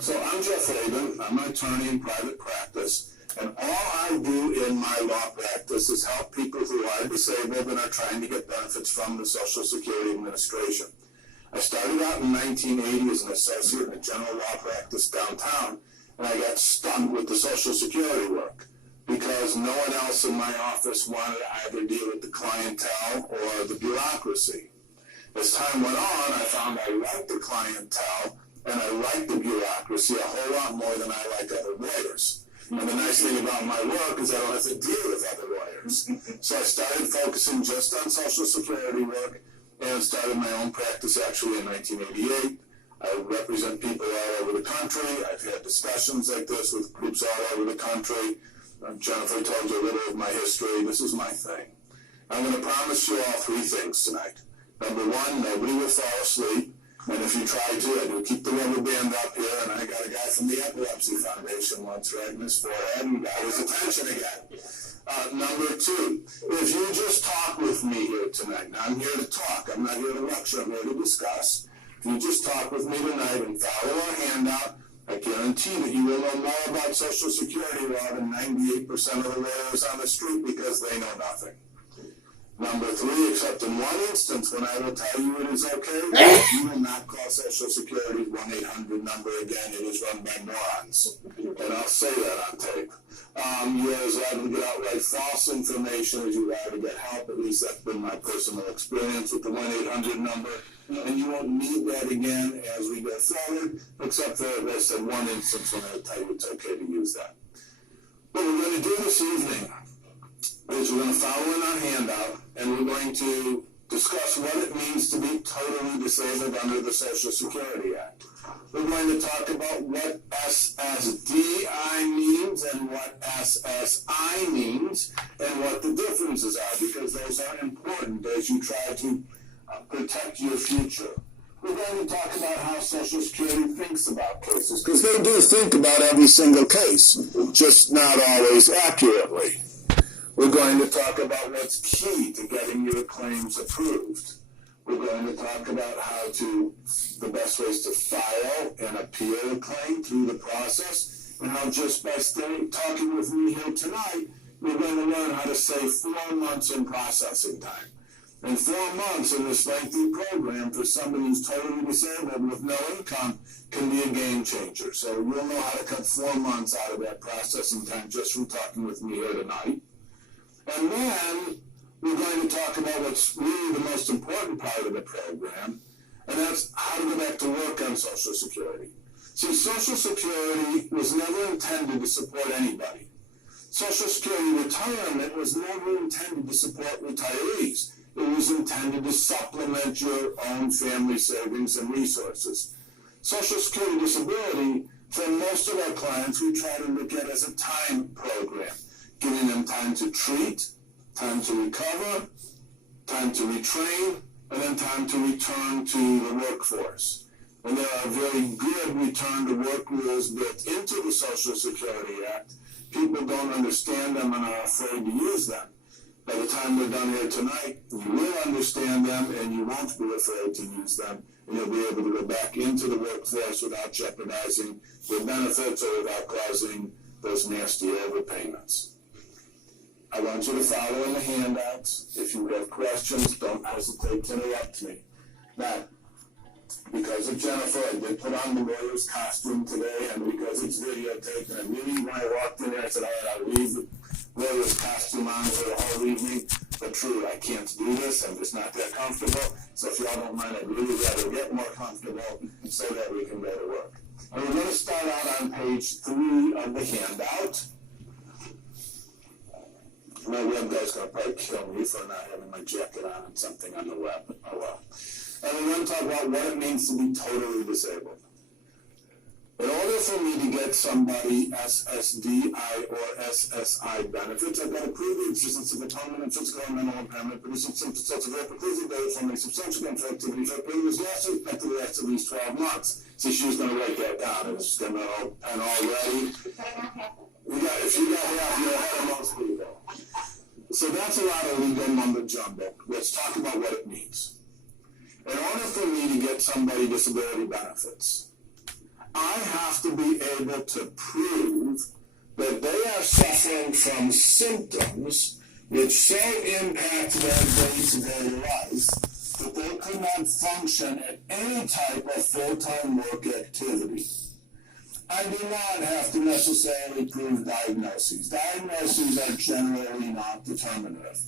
So I'm Jeff Rabin. I'm an attorney in private practice, and all I do in my law practice is help people who are disabled and are trying to get benefits from the Social Security Administration. I started out in 1980 as an associate in a general law practice downtown, and I got stuck with the Social Security work because no one else in my office wanted to either deal with the clientele or the bureaucracy. As time went on, I found I liked the clientele and I liked the bureaucracy a whole lot more than I like other lawyers. And the nice thing about my work is I don't have to deal with other lawyers. So I started focusing just on Social Security work and started my own practice actually in 1988. I represent people all over the country. I've had discussions like this with groups all over the country. Jennifer told you a little of my history. This is my thing. I'm going to promise you all three things tonight. Number one, nobody will fall asleep. And if you try to, I do keep the rubber band up here, and I got a guy from the Epilepsy Foundation once right in his forehead and got his attention again. Number two, if you just talk with me here tonight, now I'm here to talk, I'm not here to lecture, I'm here to discuss. If you just talk with me tonight and follow our handout, I guarantee that you will know more about Social Security law than 98% of the lawyers on the street because they know nothing. Number three, except in one instance when I will tell you it is okay, you will not call Social Security's 1-800 number again. It is run by morons. And I'll say that on tape. You're as liable to get outright false information as you are to get help. At least that's been my personal experience with the 1-800 number. And you won't need that again as we go forward, except for, as I said, one instance when I'll tell you it's okay to use that. What we're going to do this evening is we're going to follow in our handout, and we're going to discuss what it means to be totally disabled under the Social Security Act. We're going to talk about what SSDI means and what SSI means and what the differences are, because those are important as you try to protect your future. We're going to talk about how Social Security thinks about cases, because they do think about every single case, just not always accurately. We're going to talk about what's key to getting your claims approved. We're going to talk about the best ways to file and appeal a claim through the process, and how just by talking with me here tonight, we're going to learn how to save 4 months in processing time. And 4 months in this lengthy program for somebody who's totally disabled with no income can be a game changer. So you'll know how to cut 4 months out of that processing time just from talking with me here tonight. And then we're going to talk about what's really the most important part of the program, and that's how to go back to work on Social Security. See, Social Security was never intended to support anybody. Social Security retirement was never intended to support retirees. It was intended to supplement your own family savings and resources. Social Security disability, for most of our clients, we try to look at as a time program, giving them time to treat, time to recover, time to retrain, and then time to return to the workforce. And there are very good return to work rules built into the Social Security Act. People don't understand them and are afraid to use them. By the time we're done here tonight, you will understand them and you won't be afraid to use them, and you'll be able to go back into the workforce without jeopardizing your benefits or without causing those nasty overpayments. I want you to follow in the handouts. If you have questions, don't hesitate to interrupt me. Now, because of Jennifer, I did put on the lawyer's costume today, and because it's videotaped, and really, when I walked in there, I said, all right, I'll leave the lawyer's costume on for the whole evening, but true, I can't do this, I'm just not that comfortable, so if y'all don't mind, I'd really rather get more comfortable so that we can go to work. And we're going to start out on page 3 of the handout. My web guy's going to probably kill me for not having my jacket on and something on the web. Oh well. And we're going to talk about what it means to be totally disabled. In order for me to get somebody SSDI or SSI benefits, I've got to prove the existence of a permanent physical and mental impairment producing symptoms of preclusive from a substantial mental activity for a period that lasted at least 12 months. So she was going to write that down, and it's going to pen already. If you got half, you're ahead of most people. So that's a lot of legal mumbo jumbo. Let's talk about what it means. In order for me to get somebody disability benefits, I have to be able to prove that they are suffering from symptoms which so impact their day-to-day life that they could not function at any type of full-time work activity. I do not have to necessarily prove diagnoses. Diagnoses are generally not determinative.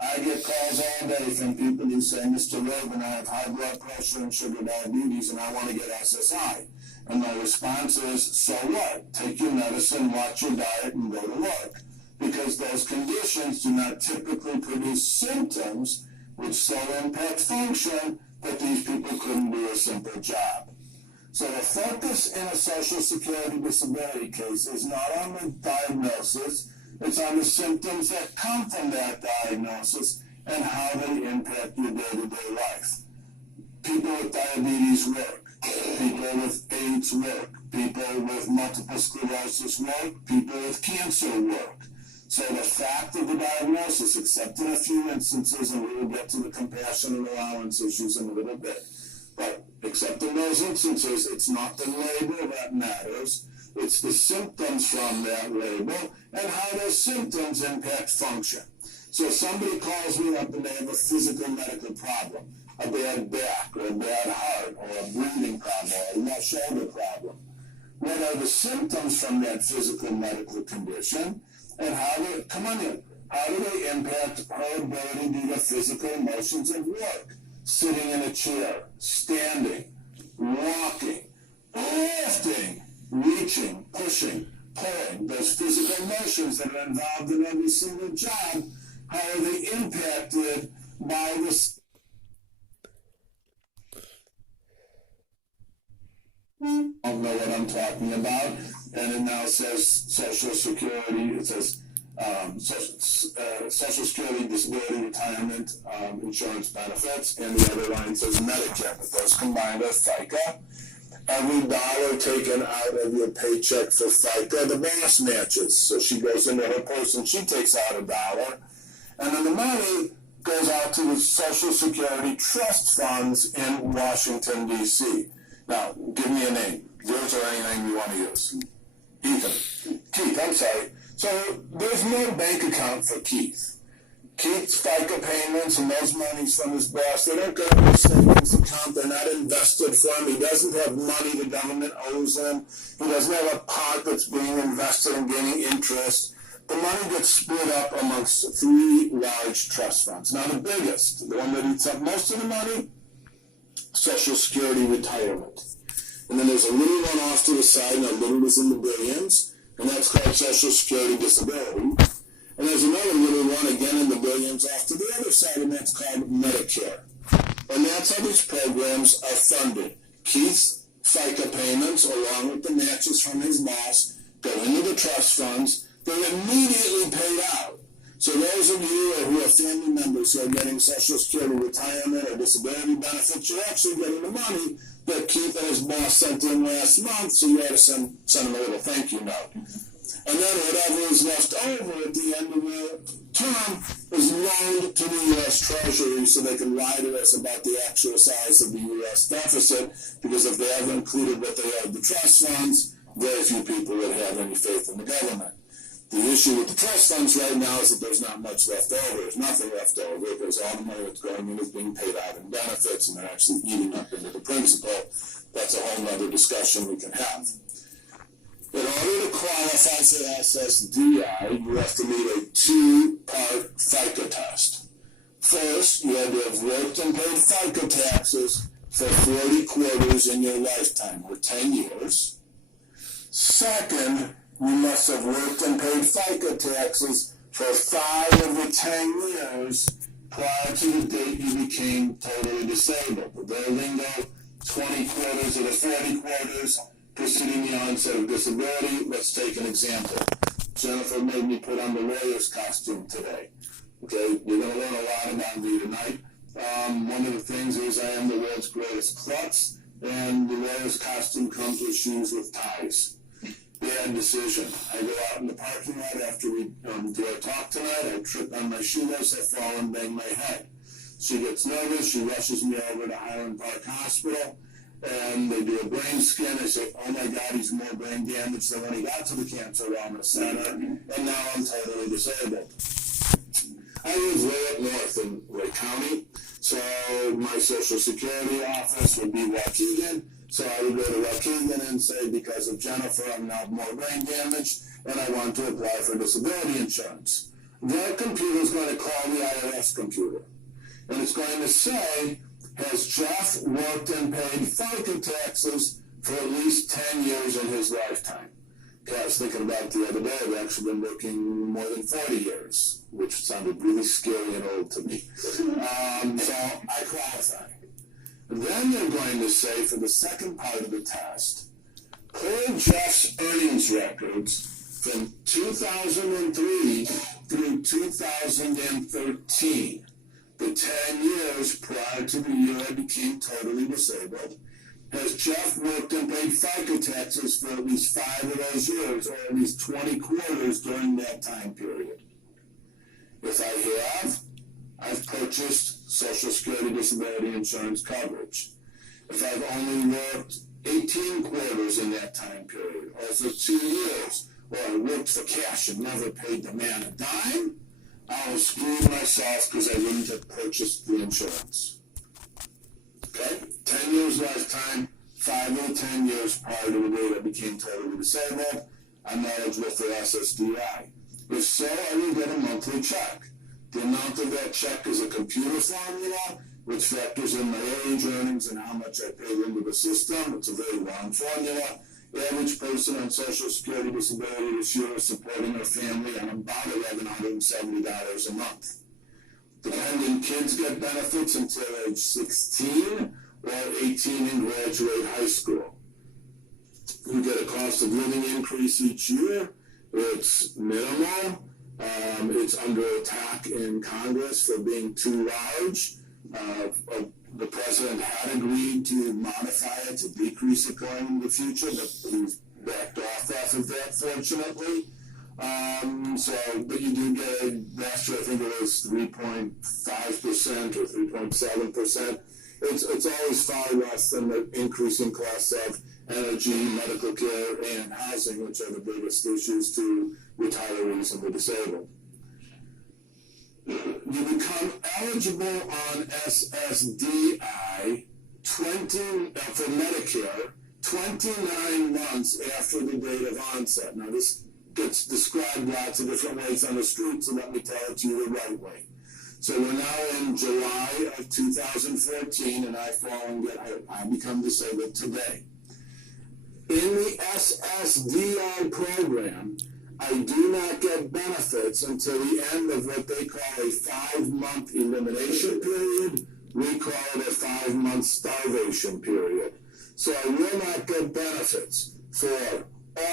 I get calls all day from people who say, Mr. Rubin, I have high blood pressure and sugar diabetes and I want to get SSI. And my response is, so what? Take your medicine, watch your diet, and go to work. Because those conditions do not typically produce symptoms which so impact function that these people couldn't do a simple job. So the focus in a Social Security disability case is not on the diagnosis, it's on the symptoms that come from that diagnosis and how they impact your day-to-day life. People with diabetes work. People with AIDS work. People with multiple sclerosis work. People with cancer work. So the fact of the diagnosis, except in a few instances, and we will get to the compassion and allowance issues in a little bit, but except in those instances, it's not the label that matters. It's the symptoms from that label and how those symptoms impact function. So if somebody calls me up and they have a physical medical problem, a bad back or a bad heart or a breathing problem or a left shoulder problem, what are the symptoms from that physical medical condition and how do they impact her ability to do the physical motions of work? Sitting in a chair, standing, walking, lifting, reaching, pushing, pulling, those physical motions that are involved in every single job, how are they impacted by this? I don't know what I'm talking about, and it now says Social Security, it says Social Security Disability Retirement Insurance Benefits, and the other line says Medicare, but those combined are FICA. Every dollar taken out of your paycheck for FICA, the boss matches. So she goes into her purse and she takes out $1, and then the money goes out to the Social Security trust funds in Washington, D.C. Now, give me a name. Yours or any name you want to use. Ethan. Keith, I'm sorry. So there's no bank account for Keith. Keith's FICA payments and those monies from his boss, they don't go to his savings account. They're not invested for him. He doesn't have money the government owes him. He doesn't have a pot that's being invested and gaining interest. The money gets split up amongst 3 large trust funds. Now the biggest, the one that eats up most of the money, Social Security Retirement. And then there's a little one off to the side, and a little is in the billions, and that's called Social Security Disability. And there's another little one, again in the billions, off to the other side, and that's called Medicare. And that's how these programs are funded. Keith's FICA payments, along with the matches from his boss, go into the trust funds. They're immediately paid out. So those of you who are family members who are getting Social Security retirement or disability benefits, you're actually getting the money that Keith and his boss sent in last month, so you had to send him a little thank you note. And then whatever is left over at the end of the term is loaned to the U.S. Treasury so they can lie to us about the actual size of the U.S. deficit, because if they ever included what they owed the trust funds, very few people would have any faith in the government. The issue with the trust funds right now is that there's not much left over. There's nothing left over because all the money that's going in is being paid out in benefits, and they're actually eating up into the principal. That's a whole other discussion we can have. In order to qualify for SSDI, you have to meet a 2-part FICA test. First, you had to have worked and paid FICA taxes for 40 quarters in your lifetime, or 10 years. Second, you must have worked and paid FICA taxes for 5 of the 10 years prior to the date you became totally disabled. The very lingo, 20 quarters or the 40 quarters preceding the onset of disability. Let's take an example. Jennifer made me put on the lawyer's costume today. Okay, you're going to learn a lot about me tonight. One of the things is I am the world's greatest klutz, and the lawyer's costume comes with shoes with ties. Bad decision. I go out in the parking lot after we do our talk tonight. I trip on my shoelace, I fall and bang my head. She gets nervous. She rushes me over to Highland Park Hospital, and they do a brain scan. They say, oh my God, he's more brain damaged than when he got to the Cancer Wellness Center, and now I'm totally disabled. I live way up north in Lake County, so my Social Security office would be Waukegan. So I would go to Waukegan and say, because of Jennifer, I'm now more brain damaged, and I want to apply for disability insurance. Their computer is going to call the IRS computer, and it's going to say, has Jeff worked and paid FICA taxes for at least 10 years in his lifetime? Okay, I was thinking about the other day, I've actually been working more than 40 years, which sounded really scary and old to me. So I qualify. Then they're going to say, for the second part of the test, pull Jeff's earnings records from 2003 through 2013, the 10 years prior to the year I became totally disabled. Has Jeff worked and paid FICA taxes for at least 5 of those years, or at least 20 quarters during that time period? If I have, I've purchased Social Security disability insurance coverage. If I've only worked 18 quarters in that time period, also 2 years, or I worked for cash and never paid the man a dime, I will screw myself because I wouldn't have purchased the insurance. Okay? 10 years lifetime, 5 of the 10 years prior to the date I became totally disabled, I'm eligible for SSDI. If so, I will get a monthly check. The amount of that check is a computer formula, which factors in my age, earnings, and how much I paid into the system. It's a very long formula. The average person on Social Security disability this year is supporting their family on about $1,170 a month. Dependent kids get benefits until age 16 or 18 and graduate high school. You get a cost of living increase each year. It's minimal. It's under attack in Congress for being too large. The president had agreed to modify it, to decrease it going into the future, but he's backed off of that, fortunately. But you do get, last year I think it was 3.5% or 3.7%. It's always far less than the increasing costs of energy, medical care, and housing, which are the biggest issues to retirees and the disabled. You become eligible on SSDI for Medicare 29 months after the date of onset. Now, this gets described lots of different ways on the street, so let me tell it to you the right way. So we're now in July of 2014, and I become disabled today. In the SSDI program, I do not get benefits until the end of what they call a 5-month elimination period. We call it a 5-month starvation period. So I will not get benefits for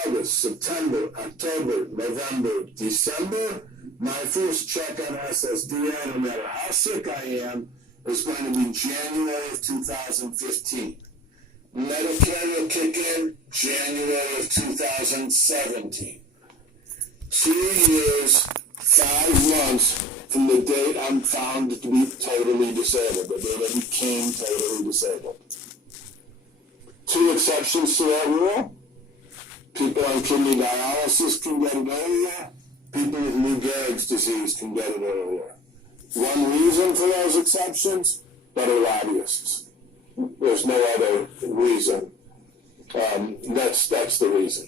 August, September, October, November, December. My first check on SSDI, no matter how sick I am, is going to be January of 2015. Medicare will kick in January of 2017. 2 years, 5 months from the date I'm found to be totally disabled, the date I became totally disabled. 2 exceptions to that rule. People on kidney dialysis can get it earlier. People with Lou Gehrig's disease can get it earlier. One reason for those exceptions, better lobbyists. There's no other reason. That's the reason.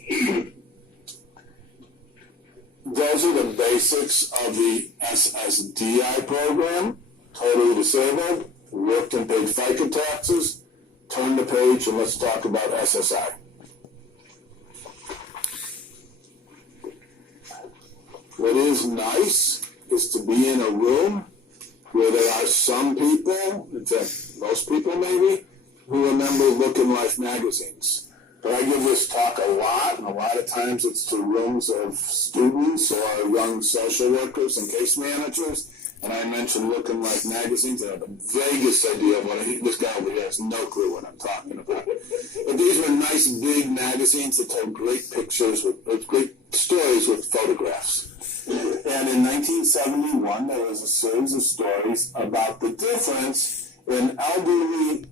Those are the basics of the SSDI program. Totally disabled, worked and paid FICA taxes. Turn the page and let's talk about SSI. What is nice is to be in a room where there are some people, in fact, most people maybe, who remember Look in Life magazines. But I give this talk a lot, and a lot of times it's to rooms of students or young social workers and case managers, and I mention Look in Life magazines. I have the vaguest idea of this guy over here has no clue what I'm talking about. But these were nice, big magazines that told great pictures with great stories with photographs. And in 1971, there was a series of stories about the difference in elderly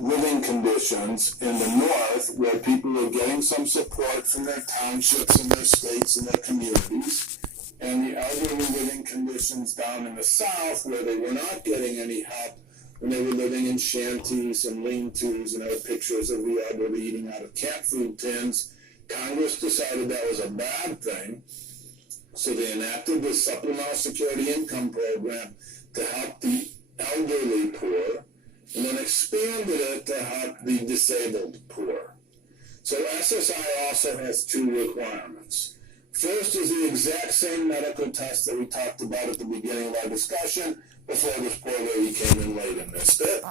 living conditions in the north where people are getting some support from their townships and their states and their communities, and the elderly living conditions down in the south where they were not getting any help when they were living in shanties and lean-tos, and there were pictures of the elderly eating out of cat food tins. Congress decided that was a bad thing, so they enacted the Supplemental Security Income Program to help the elderly poor, and then expanded it to help the disabled poor. So SSI also has two requirements. First is the exact same medical test that we talked about at the beginning of our discussion before this poor lady came in late and missed it.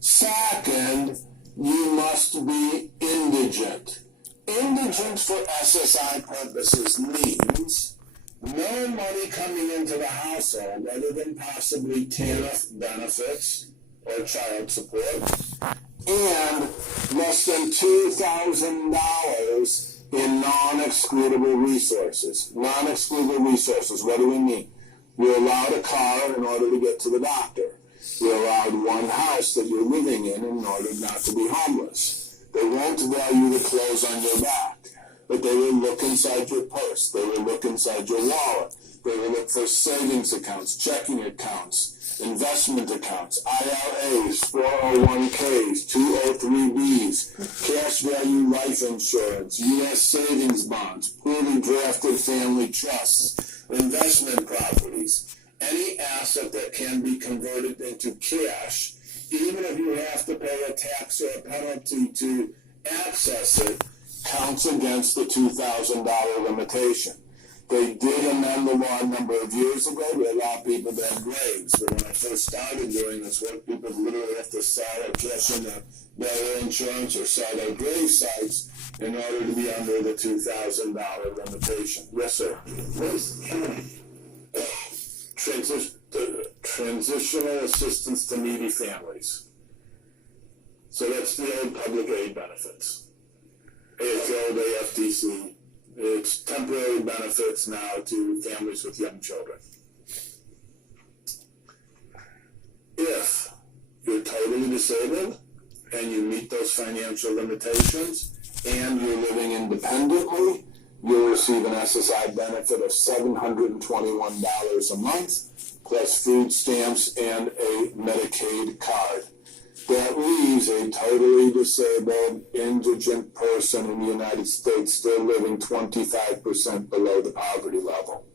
Second, you must be indigent. Indigent for SSI purposes means no money coming into the household other than possibly TANF benefits or child support, and less than $2,000 in non-excludable resources. Non-excludable resources, what do we mean? You're allowed a car in order to get to the doctor. You're allowed one house that you're living in order not to be homeless. They won't value the clothes on your back, but they will look inside your purse. They will look inside your wallet. They will look for savings accounts, checking accounts, investment accounts, IRAs, 401ks, 203Bs, cash value life insurance, U.S. savings bonds, poorly drafted family trusts, investment properties, any asset that can be converted into cash, even if you have to pay a tax or a penalty to access it, counts against the $2,000 limitation. They did amend the law a number of years ago to allow people to have graves, but when I first started doing this work, people literally have to sell or cash in their burial insurance or sell their grave sites in order to be under the $2,000 limitation. Yes, sir. Transitional assistance to needy families. So that's the old public aid benefits. AHO, AFDC. It's temporary benefits now to families with young children. If you're totally disabled and you meet those financial limitations and you're living independently, you'll receive an SSI benefit of $721 a month, plus food stamps and a Medicaid card. That leaves a totally disabled, indigent person in the United States still living 25% below the poverty level.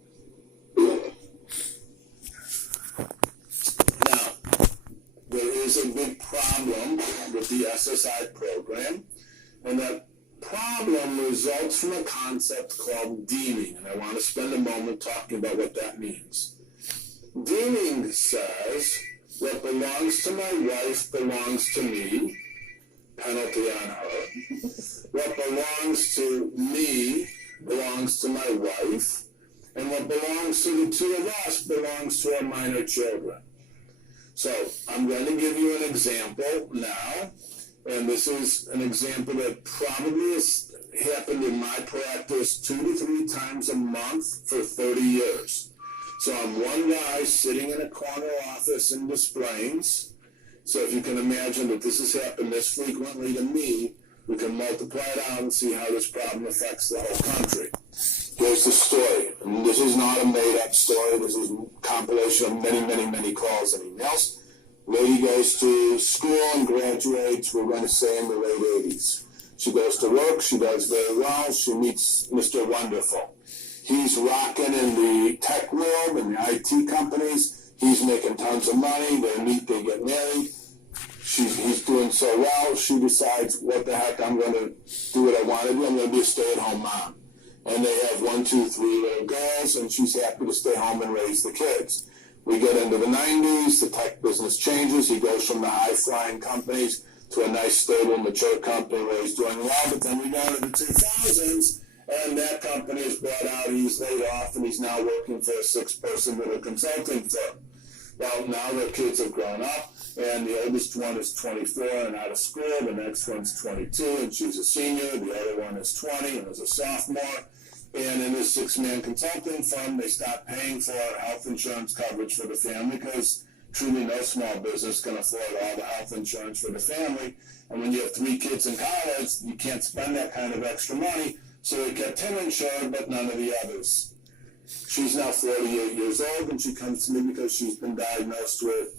Now, there is a big problem with the SSI program, and that problem results from a concept called deeming, and I want to spend a moment talking about what that means. Deeming says, what belongs to my wife belongs to me, penalty on her. What belongs to me belongs to my wife, and what belongs to the two of us belongs to our minor children. So I'm going to give you an example now, and this is an example that probably has happened in my practice 2 to 3 times a month for 30 years. So I'm one guy sitting in a corner office in Des Plaines. So if you can imagine that this has happened this frequently to me, we can multiply it out and see how this problem affects the whole country. Here's the story. And this is not a made-up story. This is a compilation of many calls and emails. Lady goes to school and graduates, we're going to say in the late 80s. She goes to work. She does very well. She meets Mr. Wonderful. He's rocking in the tech world and the IT companies. He's making tons of money. They meet, they get married. He's doing so well. She decides, what the heck, I'm going to do what I want to do. I'm going to be a stay-at-home mom. And they have 1, 2, 3 little girls, and she's happy to stay home and raise the kids. We get into the 90s. The tech business changes. He goes from the high-flying companies to a nice, stable, mature company where he's doing well. But then we go into the 2000s, and that company is bought out, he's laid off, and he's now working for a 6-person little consulting firm. Well, now their kids have grown up, and the oldest one is 24 and out of school, the next one's 22, and she's a senior, the other one is 20 and is a sophomore, and in this 6-man consulting firm, they stopped paying for health insurance coverage for the family because truly no small business can afford all the health insurance for the family. And when you have 3 kids in college, you can't spend that kind of extra money. So they kept him insured, but none of the others. She's now 48 years old, and she comes to me because she's been diagnosed with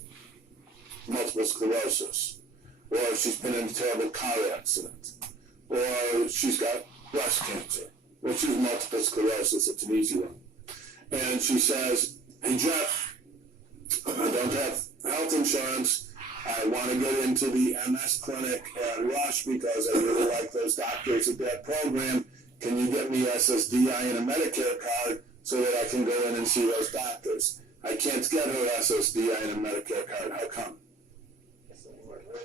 multiple sclerosis, or she's been in a terrible car accident, or she's got breast cancer, which is multiple sclerosis. It's an easy one. And she says, hey, Jeff, I don't have health insurance. I want to get into the MS clinic at Rush because I really like those doctors at that program. Can you get me SSDI and a Medicare card so that I can go in and see those doctors? I can't get her SSDI and a Medicare card. How come?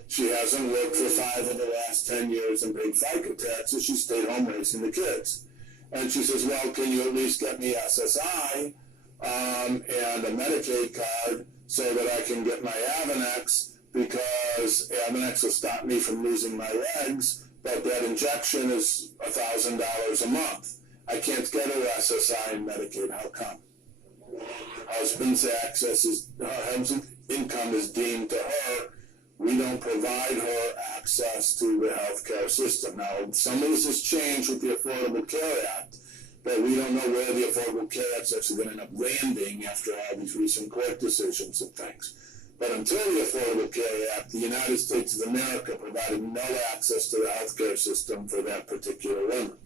She hasn't worked for 5 of the last 10 years and paid FICA taxes. She stayed home raising the kids. And she says, well, can you at least get me SSI and a Medicaid card so that I can get my Avonex, because Avonex will stop me from losing my legs, but that injection is $1,000 a month. I can't get her SSI and Medicaid. How come? Husband's income is deemed to her. We don't provide her access to the healthcare system. Now, some of this has changed with the Affordable Care Act, but we don't know where the Affordable Care Act is actually going to end up landing after all these recent court decisions and things. But until the Affordable Care Act, the United States of America provided no access to the healthcare system for that particular woman.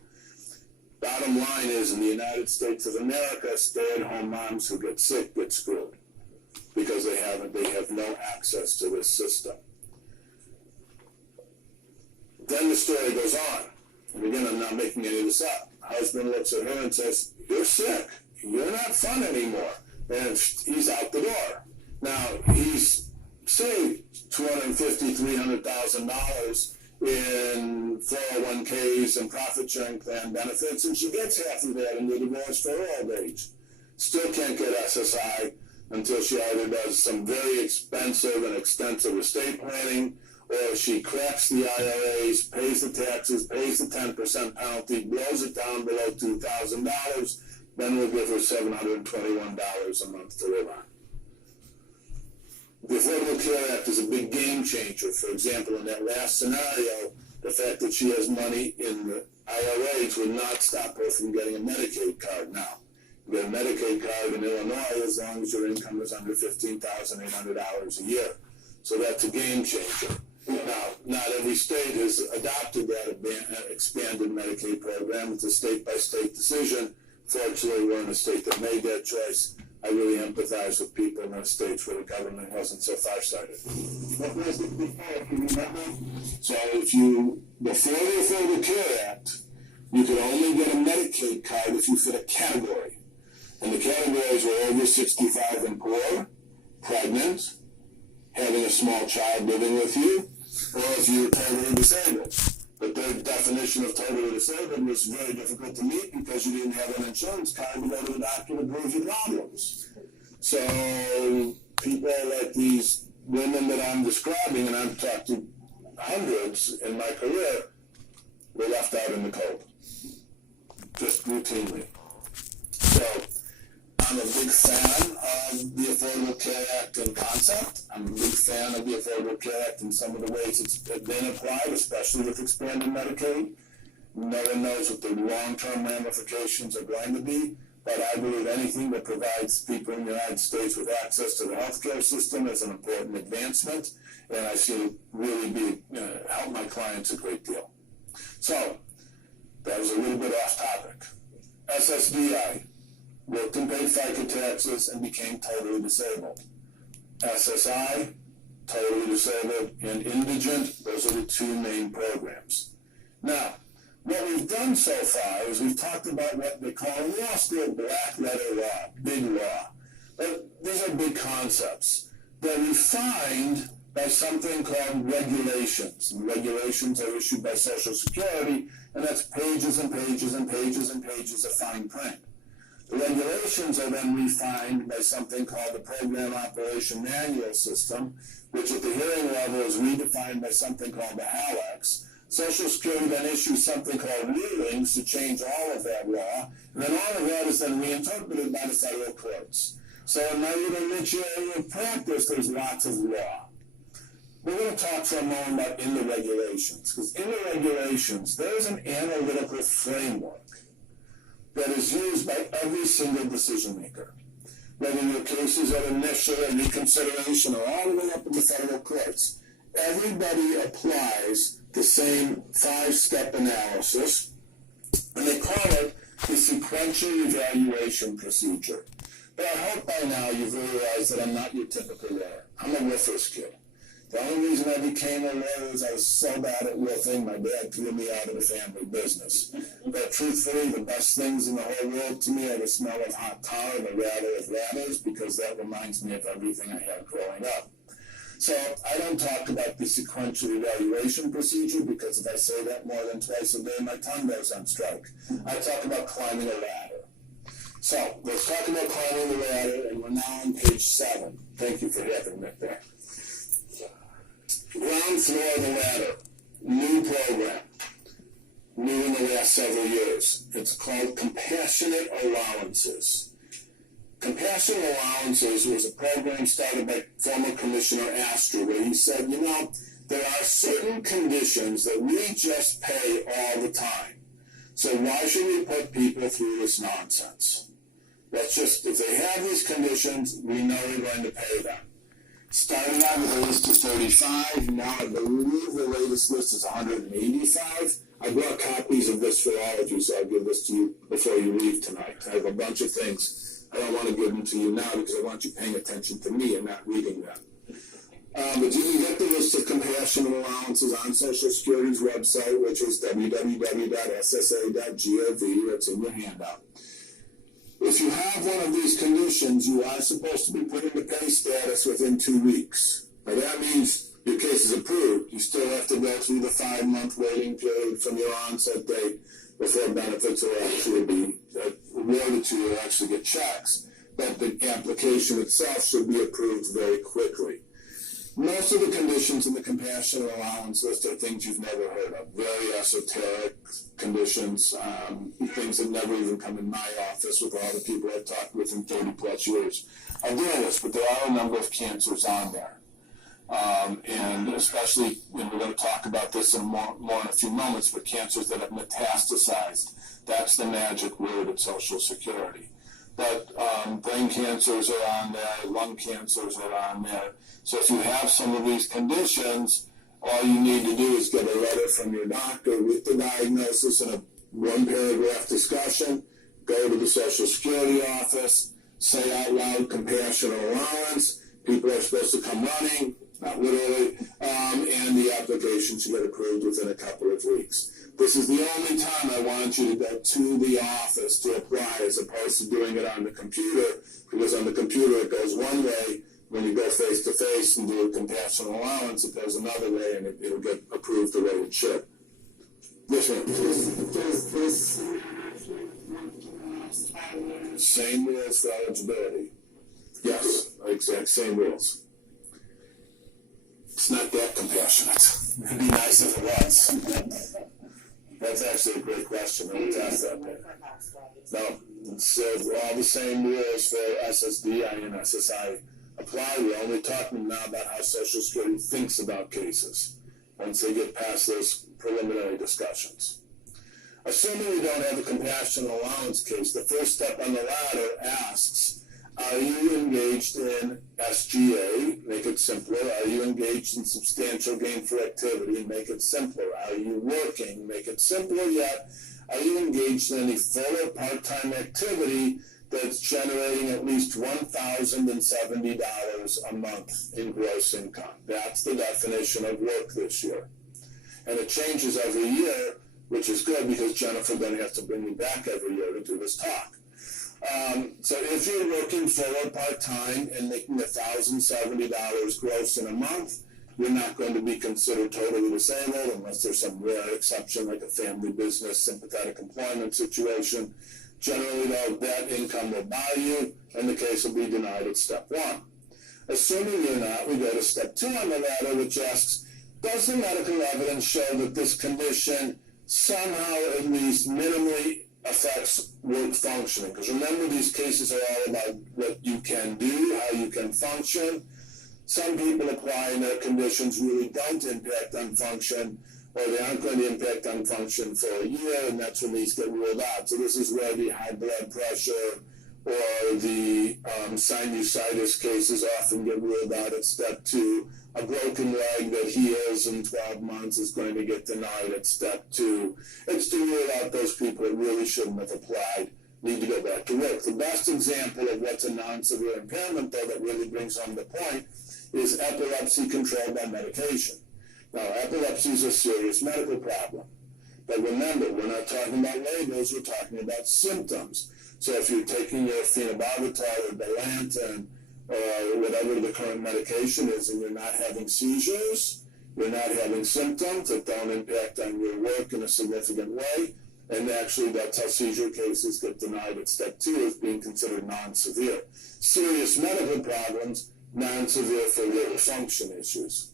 Bottom line is, in the United States of America, stay-at-home moms who get sick get screwed because they have no access to this system. Then the story goes on. And again, I'm not making any of this up. Husband looks at her and says, you're sick. You're not fun anymore. And he's out the door. Now, he's saved $250,000, $300,000 in 401ks and profit-sharing plan benefits, and she gets half of that in the divorce for her old age. Still can't get SSI until she either does some very expensive and extensive estate planning, or she cracks the IRAs, pays the taxes, pays the 10% penalty, blows it down below $2,000, then we'll give her $721 a month to live on. The Affordable Care Act is a big game changer. For example, in that last scenario, the fact that she has money in the IRAs would not stop her from getting a Medicaid card now. You get a Medicaid card in Illinois as long as your income is under $15,800 a year. So that's a game changer. Now, not every state has adopted that expanded Medicaid program. It's a state-by-state decision. Fortunately, we're in a state that made that choice. I really empathize with people in those states where the government wasn't so farsighted. What was it before? Can you remember? So before the Affordable Care Act, you could only get a Medicaid card if you fit a category. And the categories were over 65 and poor, pregnant, having a small child living with you, or if you were totally disabled. But their definition of totally disabled was very difficult to meet because you didn't have an insurance card to go to the doctor to prove your problems. So people like these women that I'm describing, and I've talked to hundreds in my career, were left out in the cold, just routinely. So I'm a big fan of the Affordable Care Act in concept. I'm a big fan of the Affordable Care Act in some of the ways it's been applied, especially with expanded Medicaid. No one knows what the long-term ramifications are going to be, but I believe anything that provides people in the United States with access to the healthcare system is an important advancement, and I see it really help my clients a great deal. So, that was a little bit off topic. SSDI. Worked and paid FICA taxes and became totally disabled. SSI, totally disabled, and indigent, those are the 2 main programs. Now, what we've done so far is we've talked about what they call law school black letter law, big law. But these are big concepts. They're refined by something called regulations. And regulations are issued by Social Security, and that's pages and pages and pages and pages of fine print. The regulations are then refined by something called the Program Operation Manual System, which at the hearing level is redefined by something called the HALEX. Social Security then issues something called rulings to change all of that law, and then all of that is then reinterpreted by the federal courts. So in my little niche area of practice, there's lots of law. We're going to talk for a moment about in the regulations, because in the regulations, there's an analytical framework that is used by every single decision maker. Whether your cases are initial and reconsideration or all the way up in the federal courts, everybody applies the same 5-step analysis, and they call it the sequential evaluation procedure. But I hope by now you've realized that I'm not your typical lawyer. I'm a Wolfer's kid. The only reason I became a lawyer is I was so bad at wolfing, my dad threw me out of the family business. But truthfully, the best things in the whole world to me are the smell of hot tar and the rattle of rattles, because that reminds me of everything I had growing up. So I don't talk about the sequential evaluation procedure, because if I say that more than twice a day, my tongue goes on strike. I talk about climbing a ladder. So let's talk about climbing the ladder, and we're now on page 7. Thank you for having me there. Ground floor of the ladder, new program, new in the last several years. It's called Compassionate Allowances. Compassionate Allowances was a program started by former Commissioner Astor, where he said, you know, there are certain conditions that we just pay all the time. So why should we put people through this nonsense? Let's just, if they have these conditions, we know we're going to pay them. Starting out with a list of 35, now I believe the latest list is 185. I brought copies of this for all of you, so I'll give this to you before you leave tonight. I have a bunch of things. I don't want to give them to you now because I want you paying attention to me and not reading them. But you can get the list of compassionate allowances on Social Security's website, which is www.ssa.gov. That's in your handout. If you have one of these conditions, you are supposed to be put into pay status within 2 weeks. Now that means your case is approved. You still have to go through the 5-month waiting period from your onset date before benefits will actually be awarded to you or actually get checks. But the application itself should be approved very quickly. Most of the conditions in the compassionate allowance list are things you've never heard of, very esoteric conditions, things that never even come in my office with all the people I've talked with in 30 plus years. I'm doing this, but there are a number of cancers on there. And especially, we're going to talk about this in more in a few moments, but cancers that have metastasized, that's the magic word at Social Security. But brain cancers are on there, lung cancers are on there. So if you have some of these conditions, all you need to do is get a letter from your doctor with the diagnosis and a 1-paragraph discussion, go to the Social Security office, say out loud compassionate allowance, people are supposed to come running, not literally, and the application should get approved within a couple of weeks. This is the only time I want you to go to the office to apply as opposed to doing it on the computer, because on the computer it goes one way. When you go face-to-face and do a compassionate allowance, it goes another way, and it'll get approved the way it should. This one. Does this same rules for eligibility? Yes, exact same rules. It's not that compassionate. It'd be nice if it was. That's actually a great question. I'm going to ask that there. No, it's all the same rules for SSDI and SSI apply. We're only talking now about how Social Security thinks about cases once they get past those preliminary discussions. Assuming we don't have a compassionate allowance case, the first step on the ladder asks, are you engaged in SGA? Make it simpler. Are you engaged in substantial gainful activity? Make it simpler. Are you working? Make it simpler yet. Are you engaged in any full or part-time activity that's generating at least $1,070 a month in gross income? That's the definition of work this year. And it changes every year, which is good because Jennifer then has to bring me back every year to do this talk. So if you're working full or part-time and making $1,070 gross in a month, you're not going to be considered totally disabled unless there's some rare exception like a family business, sympathetic employment situation. Generally, though, that income will buy you, and the case will be denied at step 1. Assuming you're not, we go to step 2 on the ladder, which asks, does the medical evidence show that this condition somehow at least minimally affects work functioning. Because remember, these cases are all about what you can do, how you can function. Some people applying their conditions really don't impact on function, or they aren't going to impact on function for a year, and that's when these get ruled out. So this is where the high blood pressure or the sinusitis cases often get ruled out at step 2. A broken leg that heals in 12 months is going to get denied at step 2. It's to rule out those people that really shouldn't have applied, need to go back to work. The best example of what's a non-severe impairment, though, that really brings home the point, is epilepsy controlled by medication. Now, epilepsy is a serious medical problem. But remember, we're not talking about labels, we're talking about symptoms. So if you're taking your phenobarbital or Dilantin or whatever the current medication is, and you're not having seizures, you're not having symptoms that don't impact on your work in a significant way, and actually that's how seizure cases get denied at step 2 as being considered non-severe. Serious medical problems, non-severe for work function issues.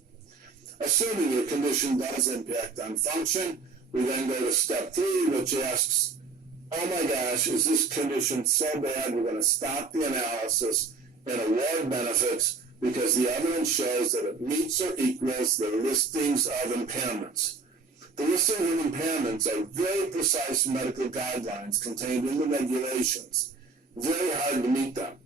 Assuming your condition does impact on function, we then go to step 3, which asks, oh my gosh, is this condition so bad we're going to stop the analysis and award benefits because the evidence shows that it meets or equals the listings of impairments. The listings of impairments are very precise medical guidelines contained in the regulations. Very hard to meet them.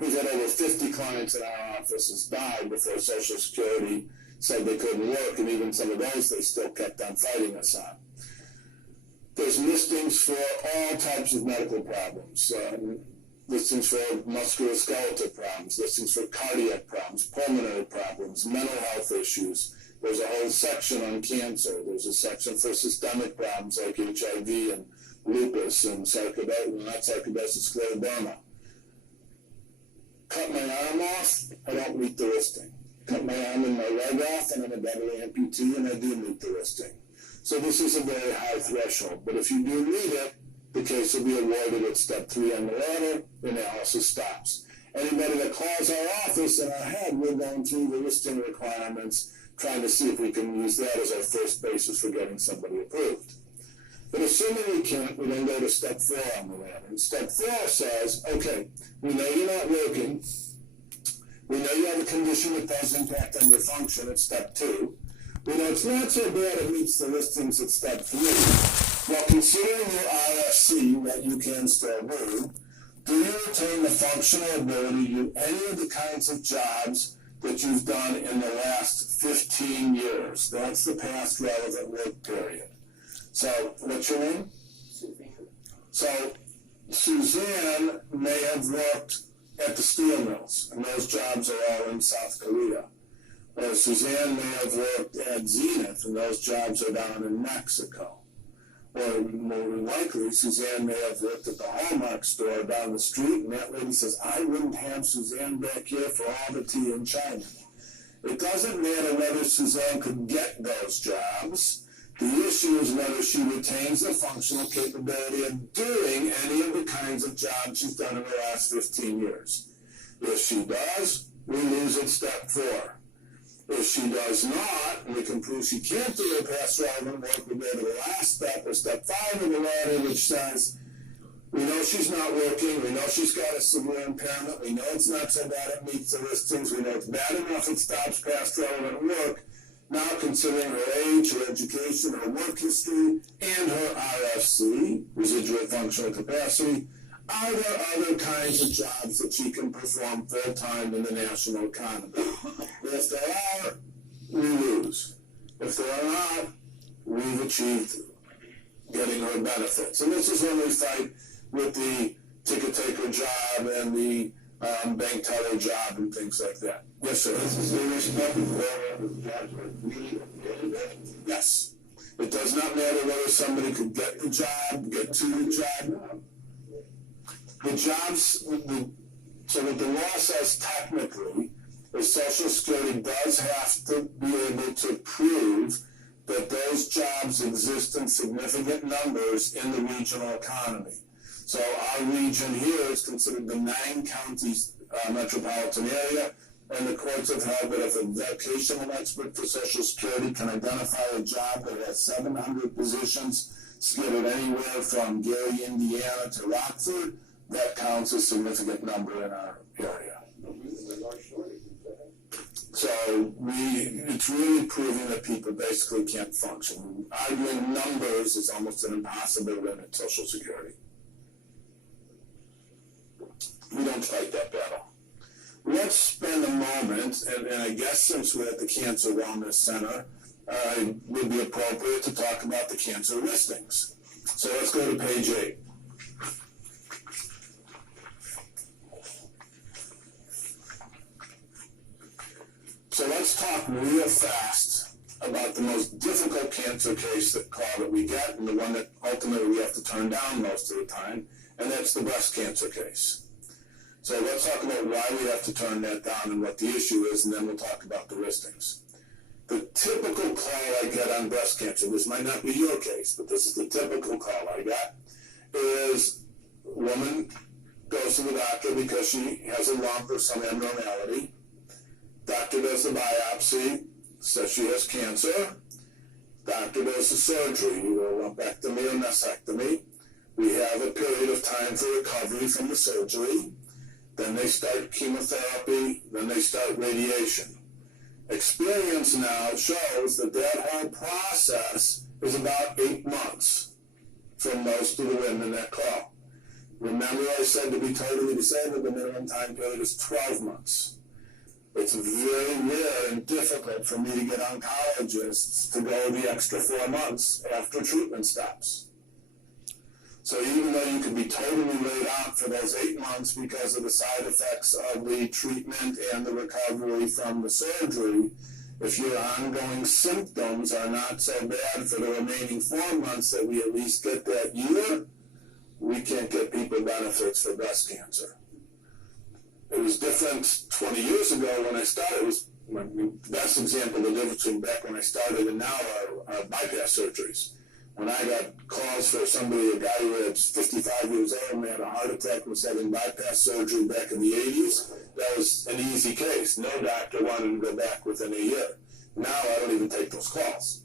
We've had over 50 clients in our offices die before Social Security said they couldn't work, and even some of those they still kept on fighting us on. There's listings for all types of medical problems, listings for musculoskeletal problems, listings for cardiac problems, pulmonary problems, mental health issues. There's a whole section on cancer. There's a section for systemic problems like HIV and lupus and sarcoidosis scleroderma. Cut my arm off, I don't meet the listing. Cut my arm and my leg off, and I'm a double amputee, and I do meet the listing. So this is a very high threshold. But if you do meet it, the case will be awarded at step 3 on the ladder. The analysis stops. Anybody that calls our office in our head, we're going through the listing requirements, trying to see if we can use that as our first basis for getting somebody approved. But assuming we can't, we then go to step 4 on the ladder. And step 4 says, okay, we know you're not working. We know you have a condition that does impact on your function at step 2. We know it's not so bad it meets the listings at step 3. Well, considering your RFC that you can still do you retain the functional ability to do any of the kinds of jobs that you've done in the last 15 years? That's the past relevant work period. So, what's your name? Suzanne. So, Suzanne may have worked at the steel mills, and those jobs are all in South Korea. Or Suzanne may have worked at Zenith, and those jobs are down in Mexico. Or more likely, Suzanne may have worked at the Hallmark store down the street, and that lady says, I wouldn't have Suzanne back here for all the tea in China. It doesn't matter whether Suzanne could get those jobs. The issue is whether she retains the functional capability of doing any of the kinds of jobs she's done in the last 15 years. If she does, we lose at step 4. If she does not, and we can prove she can't do her past relevant work, we go to the last step, or step 5 of the ladder, which says, we know she's not working, we know she's got a severe impairment, we know it's not so bad it meets the listings, we know it's bad enough it stops past relevant work. Now, considering her age, her education, her work history, and her RFC, residual functional capacity, are there other kinds of jobs that she can perform full-time in the national economy? If there are, we lose. If there are not, we've achieved getting her benefits. And this is when we fight with the ticket-taker job and the bank teller job and things like that. Yes, sir. This is serious Yes. It does not matter whether somebody could get the job, get to the job. The jobs, so what the law says technically is Social Security does have to be able to prove that those jobs exist in significant numbers in the regional economy. So our region here is considered the 9 counties metropolitan area, and the courts have held that if a vocational expert for Social Security can identify a job that has 700 positions, get it anywhere from Gary, Indiana to Rockford, that counts a significant number in our area. So it's really proving that people basically can't function. Arguing numbers is almost an impossible limit Social Security. We don't fight that battle. Let's spend a moment, and I guess since we're at the Cancer Wellness Center, it would be appropriate to talk about the cancer listings. So let's go to page 8. So let's talk real fast about the most difficult cancer case call that we get, and the one that ultimately we have to turn down most of the time, and that's the breast cancer case. So let's talk about why we have to turn that down and what the issue is, and then we'll talk about the listings. The typical call I get on breast cancer, this might not be your case, but this is the typical call I got, is a woman goes to the doctor because she has a lump or some abnormality. Doctor does the biopsy, says she has cancer. Doctor does the surgery, either a lumpectomy or mastectomy. We have a period of time for recovery from the surgery. Then they start chemotherapy, then they start radiation. Experience now shows that that whole process is about 8 months for most of the women that call. Remember I said to be totally disabled, the minimum time period is 12 months. It's very rare and difficult for me to get oncologists to go the extra 4 months after treatment stops. So even though you could be totally laid out for those 8 months because of the side effects of the treatment and the recovery from the surgery, if your ongoing symptoms are not so bad for the remaining 4 months that we at least get that year, we can't get people benefits for breast cancer. It was different 20 years ago when I started. It was my best example of the difference between back when I started and now are bypass surgeries. When I got calls for somebody, a guy who was 55 years old and had a heart attack and was having bypass surgery back in the 80s, that was an easy case. No doctor wanted to go back within a year. Now I don't even take those calls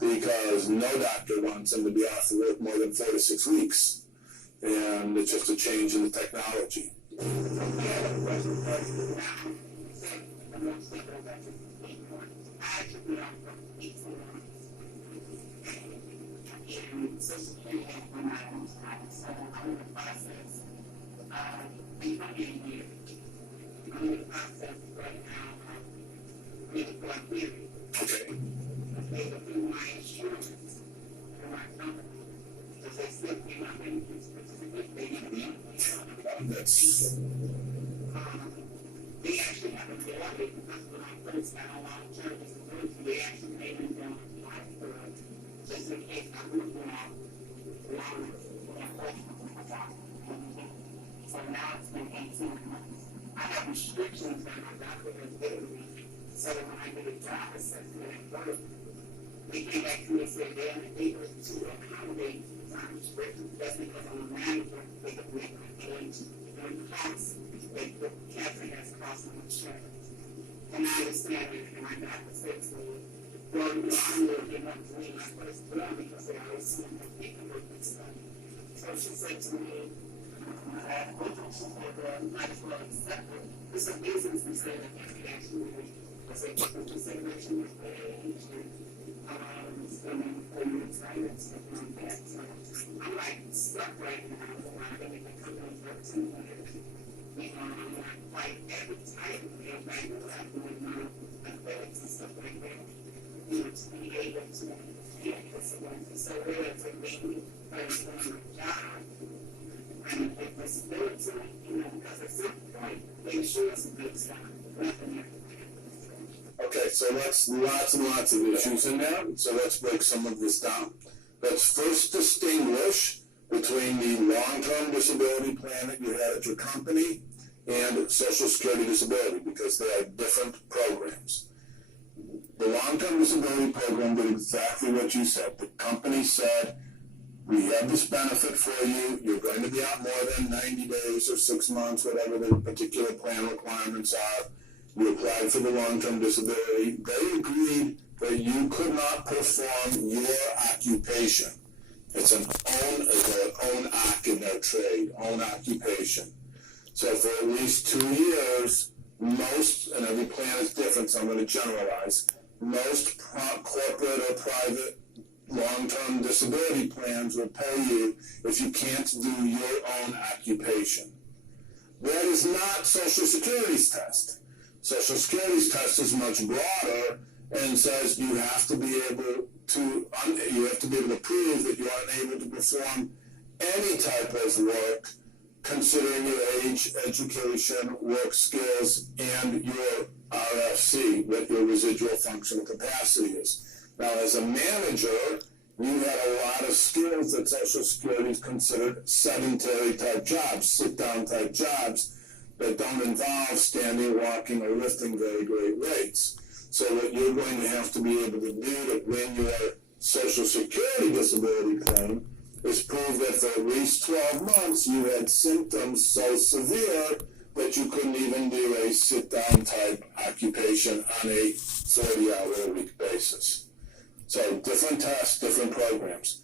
because no doctor wants them to be off the work more than 4 to 6 weeks. And it's just a change in the technology. They actually have a ability because when I first got a lot of charges, they actually made me go just in case I would go out. So now it's been 18 months. I have restrictions that my doctor has given me. So when I did a job assessment at work, they came back to me and said they're unable to accommodate my restrictions. That's because I'm a manager. They can make my age and costs. They put cancer has cost of insurance. And I understand it, and my doctor said to me, well, you know, I'm going to give up to me my first blood because they always see me paperwork and stuff. So she said to me, I said, well, you might as well accept it. There's some reasons to say that you actually was a different consideration with the age and spending 4 years right and stuff like that. So I'm like stuck right now. I've been in the company for 13 years. You know, I'm not quite every type of get back to that with my abilities and stuff like that. You know, to be able to get disability. So really for me, first on my job, and get disability, you know, because at some point, the insurance will be nothing. Okay, so that's lots and lots of issues in there. So let's break some of this down. Let's first distinguish between the long-term disability plan that you had at your company and Social Security disability, because they are different programs. The long-term disability program did exactly what you said. The company said, we have this benefit for you. You're going to be out more than 90 days or 6 months, whatever the particular plan requirements are. You applied for the long-term disability. They agreed that you could not perform your occupation. It's an own oc in their trade, own occupation. So for at least 2 years, most, and every plan is different, so I'm going to generalize, most corporate or private long-term disability plans will pay you if you can't do your own occupation. That is not Social Security's test. Social Security's test is much broader and says you have to be able to prove that you are unable to perform any type of work considering your age, education, work skills, and your RFC, what your residual functional capacity is. Now, as a manager, you had a lot of skills that Social Security is considered sedentary type jobs, sit-down type jobs that don't involve standing, walking, or lifting very great rates. So what you're going to have to be able to do to win your Social Security disability claim is prove that for at least 12 months you had symptoms so severe that you couldn't even do a sit-down type occupation on a 40-hour-a-week basis. So different tests, different programs.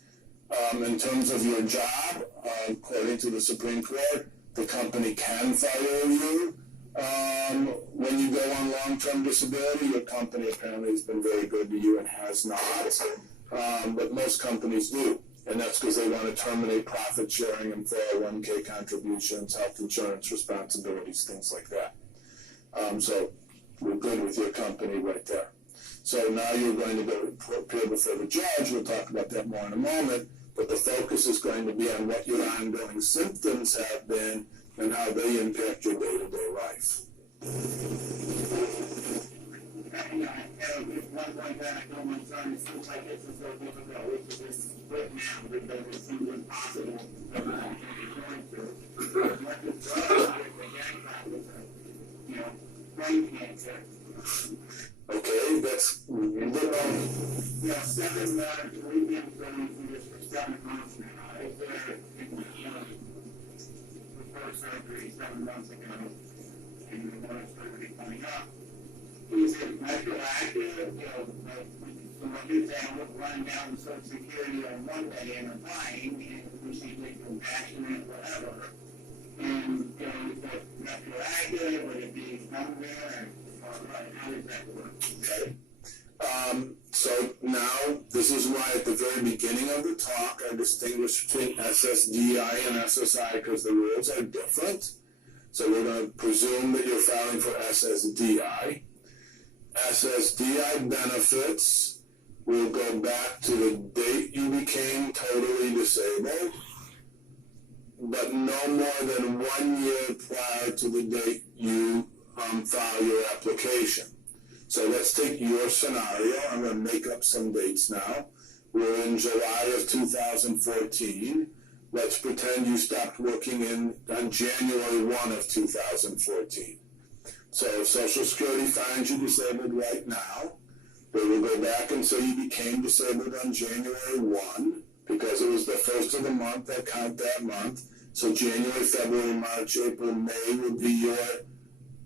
In terms of your job, according to the Supreme Court, the company can fire you when you go on long-term disability. Your company apparently has been very good to you and has not, but most companies do. And that's because they want to terminate profit sharing and 401k contributions, health insurance responsibilities, things like that. So we're good with your company right there. So now you're going to go appear before the judge. We'll talk about that more in a moment. But the focus is going to be on what your ongoing symptoms have been and how they impact your day-to-day life. One point that I told my son, it seems like this is so difficult. We should just quit now because it seems impossible to going through. What the drug with the brain cancer. Okay, that's you know, 7 months, we've been going through this for 7 months now. If there, before surgery 7 months ago, and the more surgery coming up. Is it retroactive? You know, so what you're saying, we're running down Social Security on one day and applying, and we see it compassionate, whatever. And you know, is it retroactive? Would it be somewhere? How does that work? okay. So now, this is why at the very beginning of the talk, I distinguish between SSDI and SSI because the rules are different. So we're going to presume that you're filing for SSDI. SSDI benefits will go back to the date you became totally disabled, but no more than 1 year prior to the date you file your application. So let's take your scenario. I'm going to make up some dates now. We're in July of 2014. Let's pretend you stopped working on January 1 of 2014. So if Social Security finds you disabled right now, they will go back and say you became disabled on January 1 because it was the first of the month. They'll count that month. So January, February, March, April, May would be your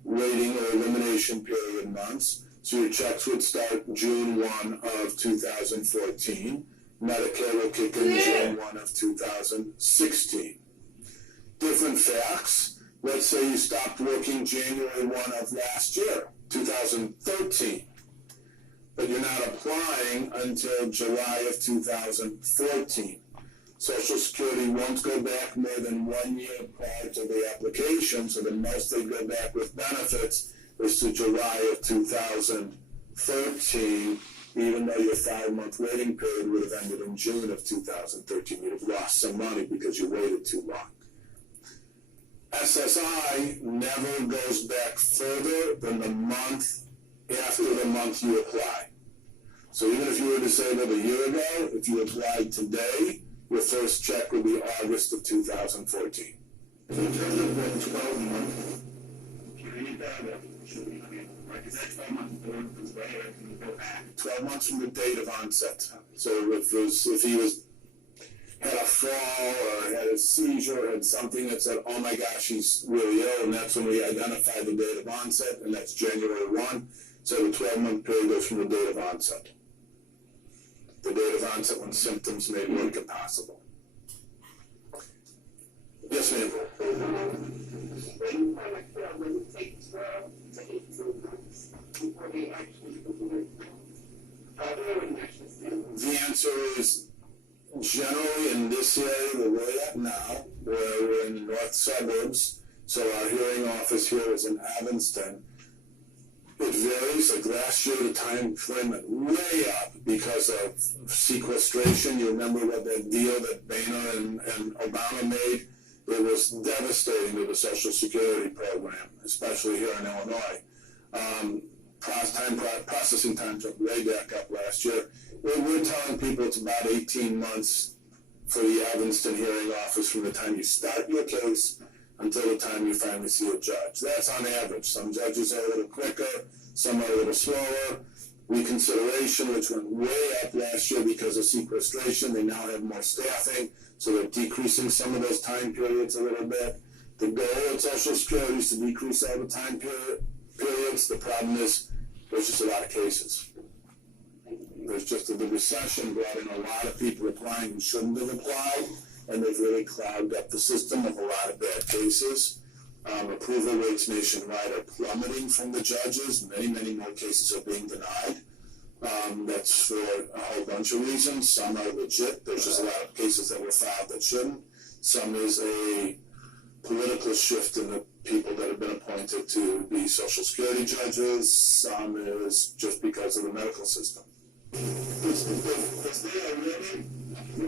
waiting or elimination period months. So your checks would start June 1 of 2014. Medicare will kick in June 1 of 2016. Different facts. Let's say you stopped working January 1 of last year, 2013. But you're not applying until July of 2014. Social Security won't go back more than 1 year prior to the application, so the most they go back with benefits is to July of 2013, even though your 5-month waiting period would have ended in June of 2013. You'd have lost some money because you waited too long. SSI never goes back further than the month after the month you apply. So even if you were disabled a year ago, if you applied today, your first check will be August of 2014. So in terms of the 12-month period, like is that 12 months later, can you go back? 12 months from the date of onset. So if he had a fall or had a seizure or had something that said, oh my gosh, he's really ill, and that's when we identify the date of onset, and that's January 1. So the 12-month period goes from the date of onset. the date of onset when symptoms made work impossible. Yes, ma'am. When it takes 12 to 18 months before they actually the answer is generally in this area where we're at now, where we're in the north suburbs, so our hearing office here is in Evanston. It varies. Like last year, the time frame went way up because of sequestration. You remember what that deal that Boehner and Obama made? It was devastating to the Social Security program, especially here in Illinois. Processing time took way back up last year. We're telling people it's about 18 months for the Evanston hearing office from the time you start your case until the time you finally see a judge. That's on average. Some judges are a little quicker, some are a little slower. Reconsideration, which went way up last year because of sequestration, they now have more staffing, so they're decreasing some of those time periods a little bit. The goal of Social Security is to decrease all the time periods. The problem is there's just a lot of cases. There's just the recession brought in a lot of people applying who shouldn't have applied, and they've really clogged up the system with a lot of bad cases. Approval rates nationwide are plummeting from the judges. Many, many more cases are being denied. That's for a whole bunch of reasons. Some are legit. There's just a lot of cases that were filed that shouldn't. Some is a political shift in the people that have been appointed to be Social Security judges. Some is just because of the medical system. Is there a limit,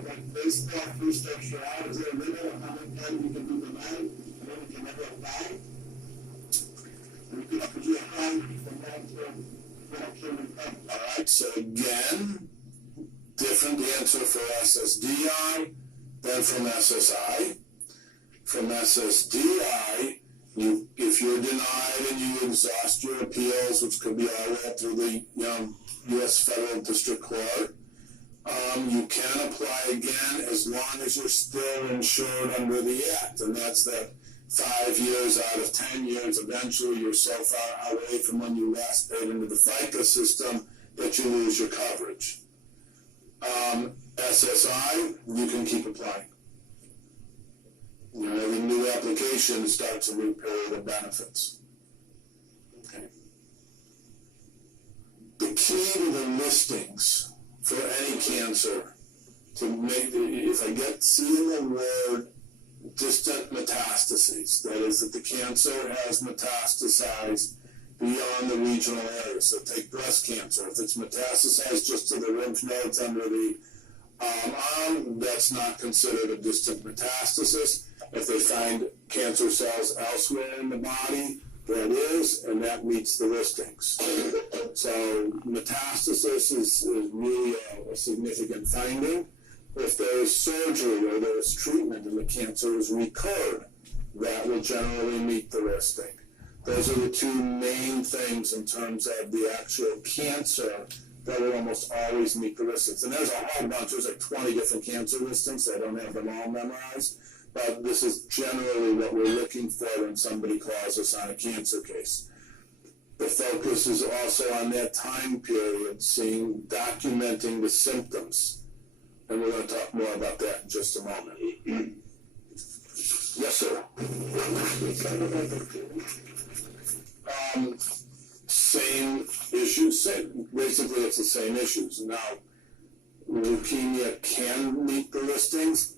like based off research you're out, is there a limit on how many times you can be denied and then you can never apply? Could you apply from that to All right, so again, different answer for SSDI than from SSI. From SSDI, if you're denied and you exhaust your appeals, which could be all the way up through the U.S. Federal District Court, you can apply again as long as you're still insured under the Act, and that's that 5 years out of 10 years. Eventually, you're so far away from when you last paid into the FICA system that you lose your coverage. SSI, you can keep applying. Every new application starts a new period of benefits. Okay. The key to the listings for any cancer, to make, if I see in the word distant metastases, that is that the cancer has metastasized beyond the regional area. So take breast cancer. If it's metastasized just to the lymph nodes under the arm, that's not considered a distant metastasis. If they find cancer cells elsewhere in the body, that is, and that meets the listings. So metastasis is really a significant finding. If there is surgery or there is treatment and the cancer is recurred, that will generally meet the listing. Those are the two main things in terms of the actual cancer that will almost always meet the listings. And there's a whole bunch, there's like 20 different cancer listings, so I don't have them all memorized. But this is generally what we're looking for when somebody calls us on a cancer case. The focus is also on that time period, documenting the symptoms. And we're going to talk more about that in just a moment. Yes, sir. Same issues. Basically, it's the same issues. Now, leukemia can meet the listings.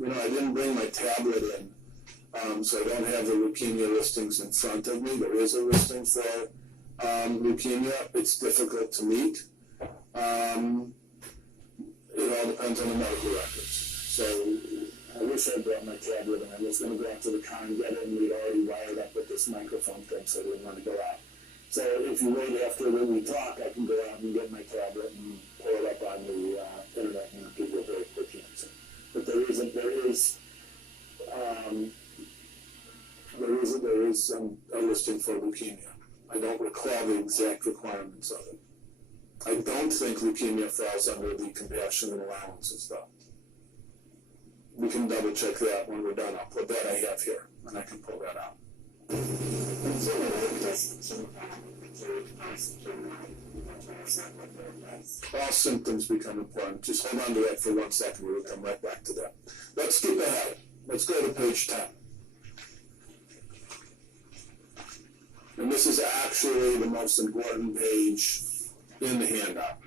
I didn't bring my tablet in, so I don't have the leukemia listings in front of me. There is a listing for leukemia. It's difficult to meet. It all depends on the medical records. So I wish I brought my tablet, and I was going to go out to the car and get it, and we'd already wired up with this microphone thing, so I didn't want to go out. So if you wait after when we talk, I can go out and get my tablet and pull it up on the internet and give you a very quick answer. But there is a listing for leukemia. I don't recall the exact requirements of it. I don't think leukemia falls under the compassionate allowances, though. We can double check that when we're done. I'll put that I have here, and I can pull that out. All symptoms become important. Just hold on to that for 1 second. We'll come right back to that. Let's skip ahead. Let's go to page 10. And this is actually the most important page in the handout.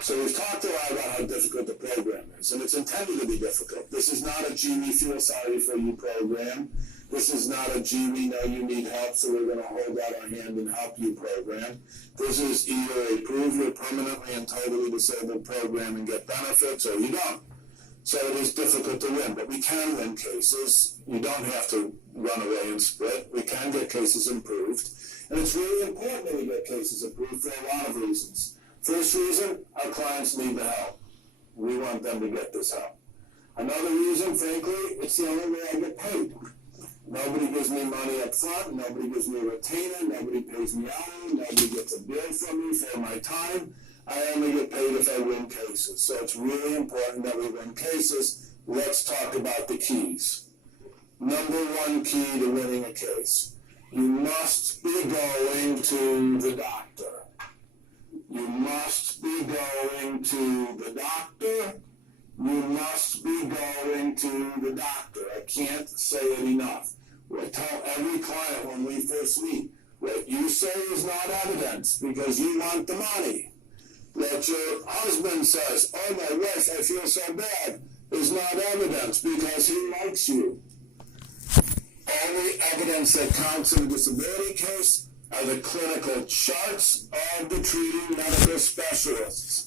So we've talked a lot about how difficult the program is, and it's intended to be difficult. This is not a gee, we feel sorry for you program. This is not a gee, we know you need help, so we're going to hold out our hand and help you program. This is either a prove you're permanently and totally disabled program and get benefits, or you don't. So it is difficult to win, but we can win cases. You don't have to run away and split. We can get cases improved. And it's really important that we get cases approved for a lot of reasons. First reason, our clients need the help. We want them to get this help. Another reason, frankly, it's the only way I get paid. Nobody gives me money up front. Nobody gives me a retainer. Nobody pays me hourly. Nobody gets a bill from me for my time. I only get paid if I win cases. So it's really important that we win cases. Let's talk about the keys. Number one key to winning a case. You must be going to the doctor. You must be going to the doctor. You must be going to the doctor. I can't say it enough. I tell every client when we first meet, what you say is not evidence because you want the money. What your husband says, oh my wife, I feel so bad, is not evidence because he likes you. Only evidence that counts in a disability case are the clinical charts of the treating medical specialists.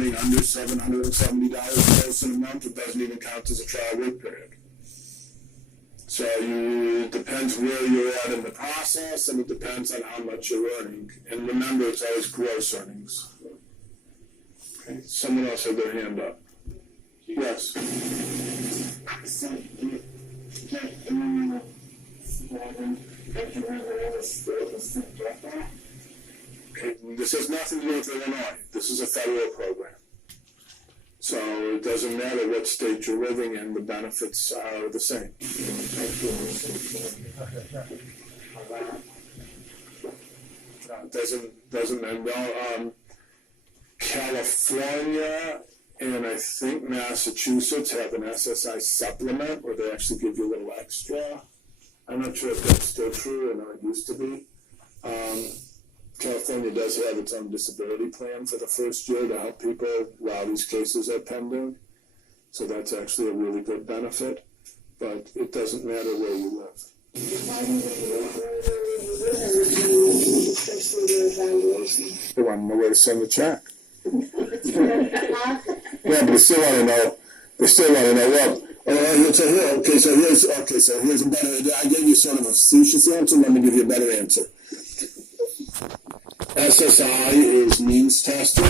earning under $770 gross in a month, it doesn't even count as a trial work period. So it depends where you're at in the process, and it depends on how much you're earning. And remember, it's always gross earnings. Okay, someone else had their hand up. Yes. So, you get Okay, this has nothing to do with Illinois. This is a federal program. So it doesn't matter what state you're living in, the benefits are the same. Doesn't and California and I think Massachusetts have an SSI supplement where they actually give you a little extra. I'm not sure if that's still true, or not. It used to be. California does have its own disability plan for the first year to help people while these cases are pending. So that's actually a really good benefit, but it doesn't matter where you live. They want to know where to send the check. Yeah, but they still want to know. They still want to know what. So here's a better. I gave you sort of a facetious answer. Let me give you a better answer. SSI is means testing,